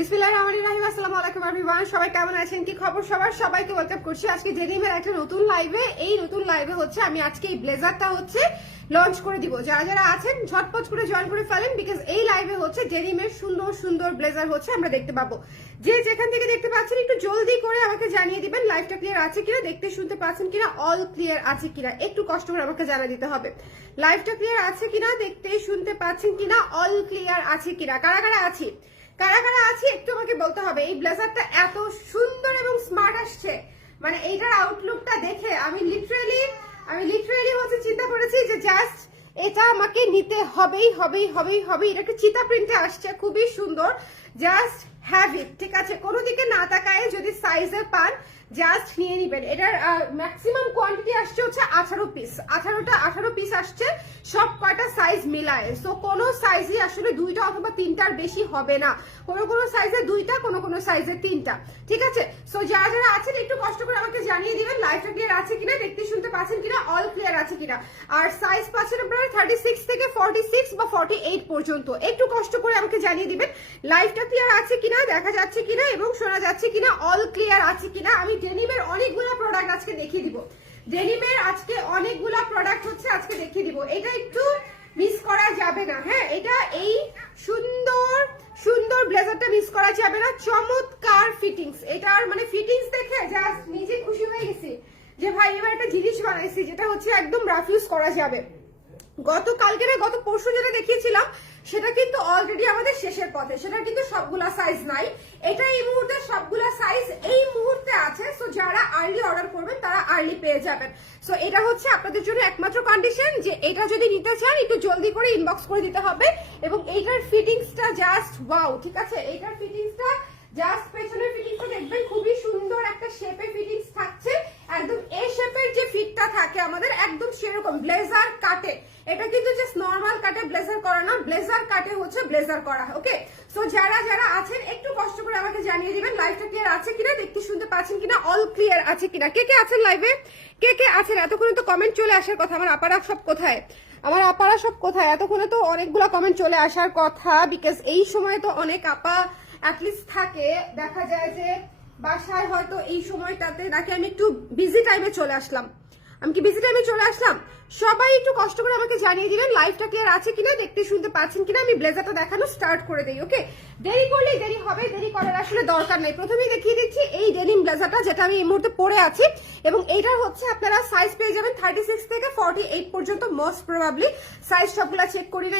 বিসমিল্লাহির রহমানির রহিম। আসসালামু আলাইকুম এভরিওয়ান, সবাই কেমন আছেন, কি খবর সবার? সবাইকে ওয়েলকাম করছি আজকে ডেনিমের একটা নতুন লাইভে। এই নতুন লাইভে হচ্ছে আমি আজকে এই ব্লেজারটা হচ্ছে লঞ্চ করে দিব। যারা যারা আছেন ঝটপট করে জয়েন করে ফেলেন, বিকজ এই লাইভে হচ্ছে ডেনিমের সুন্দর সুন্দর ব্লেজার হচ্ছে আমরা দেখতে পাবো। যে যেখান থেকে দেখতে পাচ্ছেন একটু জলদি করে আমাকে জানিয়ে দিবেন লাইভটা ক্লিয়ার আছে কিনা, দেখতে শুনতে পাচ্ছেন কিনা, অল ক্লিয়ার আছে কিনা, একটু কষ্ট করে আমাকে জানিয়ে দিতে হবে লাইভটা ক্লিয়ার আছে কিনা, দেখতে শুনতে পাচ্ছেন কিনা, অল ক্লিয়ার আছে কিনা, কারা কারা আছি কারা কারা আছি একটু আমাকে বলতে হবে। এই ব্লেজারটা এত সুন্দর এবং স্মার্ট আসছে, মানে এইটার আউটলুকটা দেখে আমি লিটারেলি হচ্ছে চিন্তা করেছি যে জাস্ট এটা আমাকে নিতে হবেই। এটা একটা চিতা প্রিন্টে আসছে, খুবই সুন্দর, জাস্ট হ্যাভ ইট। ঠিক আছে, কোনো দিকে না তাকায় যদি সাইজে পান জাস্ট নিয়ে নিবেন। এটার ম্যাক্সিমাম কোয়ান্টিটি আসছে হচ্ছে 18 পিস, 18 পিস আসছে, সব কয়টা সাইজ মিলায়। সো কোনো সাইজই আসলে দুইটা অথবা তিনটার বেশি হবে না, কোনো সাইজে দুইটা, কোনো সাইজে তিনটা। ঠিক আছে, সো যারা যারা আছেন একটু কষ্ট করে আমাকে জানিয়ে দিবেন লাইভটা ক্লিয়ার আছে কিনা, দেখতে শুনতে পাচ্ছেন কিনা, অল ক্লিয়ার আছে কিনা। আর সাইজ পাচ্ছেন আপনারা 36 থেকে 46 বা 48 পর্যন্ত। একটু কষ্ট করে আমাকে জানিয়ে দিবেন লাইভটা ক্লিয়ার আছে কিনা, দেখা যাচ্ছে কিনা এবং শোনা যাচ্ছে কিনা, অল ক্লিয়ার আছে কিনা। আমি ডেনিমের অনেকগুলো প্রোডাক্ট আজকে দেখিয়ে দিব, ডেনিমের আজকে অনেকগুলা প্রোডাক্ট হচ্ছে আজকে দেখিয়ে দিব, এটা একটু মিস করা যাবে না। হ্যাঁ, এটা এই সুন্দর সুন্দর ব্লেজারটা মিস করা যাবে না। চমৎকার ফিটিংস, এটার মানে ফিটিংস দেখে জাস্ট নিজে খুশি হয়ে গেছি যে ভাই এবার একটা জিনিস বানাইছি যেটা হচ্ছে একদম রাফ ইউজ করা যাবে। গত পরশু যেটা দেখিয়েছিলাম সেটা কিন্তু অলরেডি আমাদের শেষের পথে, সেটা কিন্তু সবগুলা সাইজ নাই। এটা এই মুহূর্তে সবগুলা সাইজ এই মুহূর্তে আছে। সো যারা আর্লি অর্ডার করবেন তারা আর্লি পেয়ে যাবেন। সো এটা হচ্ছে আপনাদের জন্য একমাত্র কন্ডিশন যে এটা যদি নিতে চান একটু জলদি করে ইনবক্স করে দিতে হবে। এবং এইটার ফিটিংসটা জাস্ট ওয়াও। ঠিক আছে, এইটার ফিটিংসটা জাস্ট পেছনের ফিটিংসটা দেখবেন, খুবই সুন্দর একটা শেপে ফিটিংস থাকছে, একদম এ শেপের যে ফিটটা থাকে আমাদের একদম সেরকম ব্লেজার কাটে। এটা কিন্তু জাস্ট নরমাল কাটে ব্লেজার করা না, ব্লেজার কাটে হচ্ছে ব্লেজার করা। ওকে, সো যারা যারা আছেন একটু কষ্ট করে আমাকে জানিয়ে দিবেন লাইভটা ক্লিয়ার আছে কিনা, দেখতে শুনতে পাচ্ছেন কিনা, অল ক্লিয়ার আছে কিনা। কে কে আছেন লাইভে, কে কে আছেন? এতক্ষণে তো কমেন্ট চলে আসার কথা, আমার আপারা সব কোথায়, এতক্ষণে তো অনেকগুলো কমেন্ট চলে আসার কথা, বিকজ এই সময় তো অনেক আপা অ্যাটলিস্ট থাকে, দেখা যায় যে বাসায় হয়তো এই সময়টাতে নাকি আমি একটু বিজি টাইমে চলে আসলাম। আমি কি বিজি টাইমে চলে আসলাম? সবাই একটু কষ্ট করে আমাকে জানিয়ে দিবেন লাইভটা ক্লিয়ার আছে কিনা, দেখতে শুনতে পাচ্ছেন কিনা। আমি ব্লেজারটা দেখানো স্টার্ট করে দেই। ওকে, দেরি করলেই দেরি হবে, দেরি করার আসলে দরকার নেই। প্রথমেই দেখিয়ে দিচ্ছি এই ডেনিম ব্লেজারটা যেটা আমি এই মুহূর্তে পরে আছি, এবং এইটার হচ্ছে আপনারা সাইজ পেয়ে যাবেন 36 থেকে 48 পর্যন্ত। মোস্ট প্রবাবলি সাইজ সবগুলা চেক করি না।